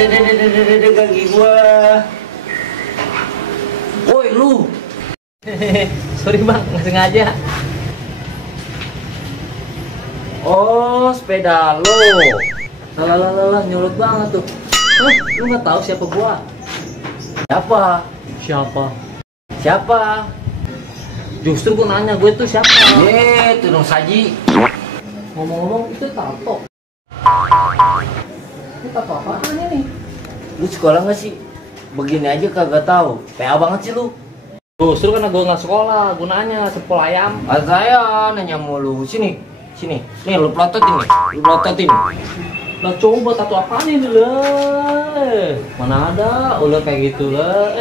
Dede kaki gua. Woi lu. Sorry bang, nggak sengaja. Oh, sepeda lo. Lah, nyolot banget tuh. Lu nggak tahu siapa gua? Siapa? Siapa? Justru gua nanya gue tuh siapa. Ye, Tunung Saji. Ngomong-ngomong itu tato. Ini tato apaan ini? Lu sekolah nggak sih? Begini aja kagak tahu. PA banget sih lu. Justru karena gua nggak sekolah, gua nanya sepul ayam. Saya nanya mulu. Sini. Nih lu plototin nih. Lah coba tato apaan ini lah? Mana ada udah kayak gitu lah.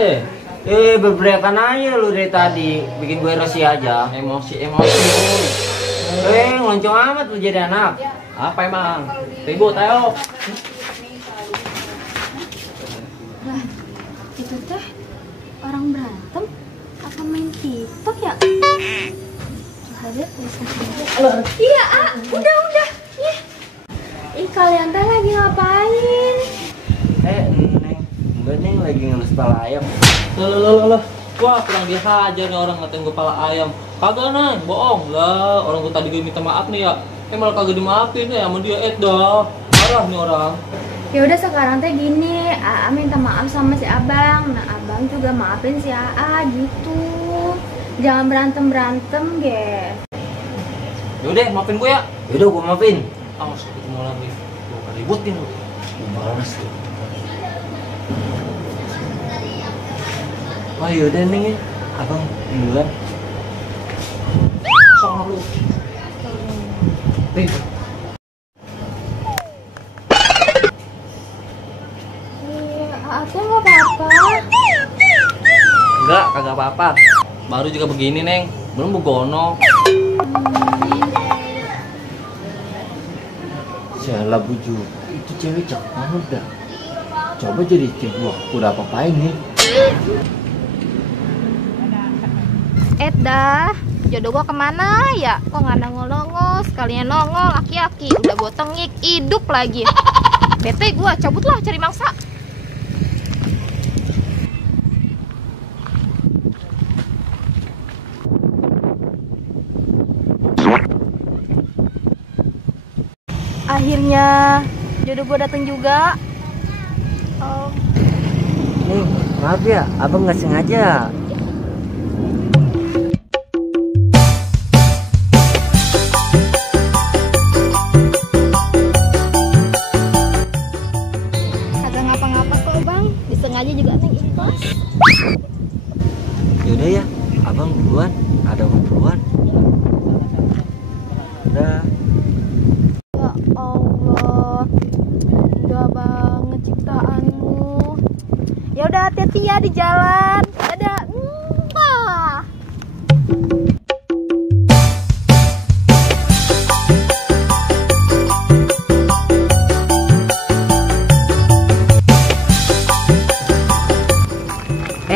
Berbrekan aja lu dari tadi. Bikin gue emosi aja. Emosi. Ngoncong amat lu jadi anak. Apa emang? Ribut ayo. Lah, itu teh orang berantem apa main TikTok ya? Ada tulisan. Iya, udah. Ya. Kalian teh lagi ngapain? Neng. Enggak, Neng lagi ngelus pala ayam. Lah. Wah, kurang dia aja nih orang ngatain gue pala ayam. Kagak nang, bohong lah. Orang gue tadi gue minta maaf nih ya. Malah kagak dimaafin ya sama dia dah. Marah nih orang. Ya udah sekarang teh gini, Aa minta maaf sama si Abang. Nah, Abang juga maafin si Aa gitu. Jangan berantem, ge. Yaudah, maafin gue ya. Yaudah, gue maafin. Awas ketemu lagi. Gue akan ributin lu. Balas lu. Wah, yaudah Neng ya. Abang duluan. Sama lu. Ribut. Aku nggak apa-apa. Enggak, kagak apa-apa. Baru juga begini, Neng. Belum begono. Sialah buju. Itu cewek cakep banget dah. Coba jadi istri gua. Udah apa-apain nih. Dah, jodoh gua kemana ya? Kok nggak nongol-nongol? Sekalian nongol, aki-aki. Udah gua tengik, hidup lagi. Bete gua, cabutlah cari mangsa. Akhirnya jodoh gua datang juga. Neng, maaf ya, abang nggak sengaja. Kagak ngapa-ngapa kok bang, disengaja juga neng ikhlas. Yaudah ya, abang duluan. Ada keperluan. Udah. Ya Allah, indah banget ciptaanmu. Ya udah hati-hati ya di jalan. Dadah. Mwah.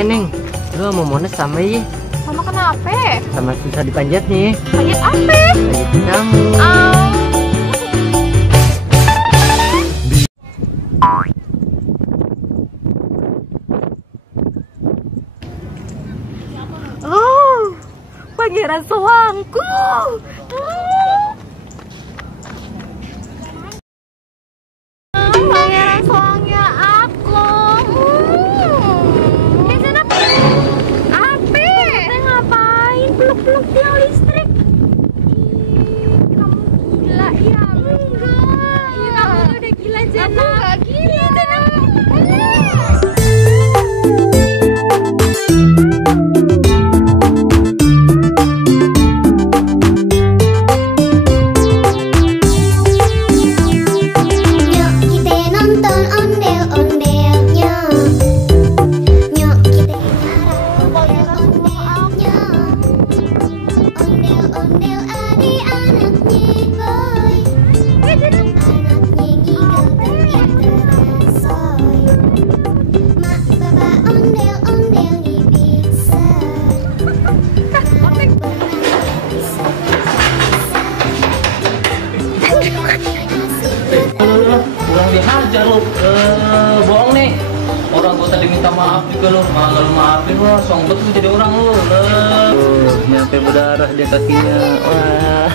Neng, lu sama Mones sama ya? Sama kenapa? Sama susah dipanjat nih. Panjat apa? Panjatin kamu. Pangeran soangku. Pangeran soangnya aku. Di sana apa? Kita ngapain? Peluk-peluk tiang listrik. Ih, kamu gila ya? Enggak. Iya, kamu udah gila Jana. Aku enggak gila Jana. Kurang dihajar lu. Bohong. tadi minta maaf juga lo, malah nggak lo maafin. Wah, sombong tuh jadi orang lo. Nyampe berdarah dia kakinya. Wah.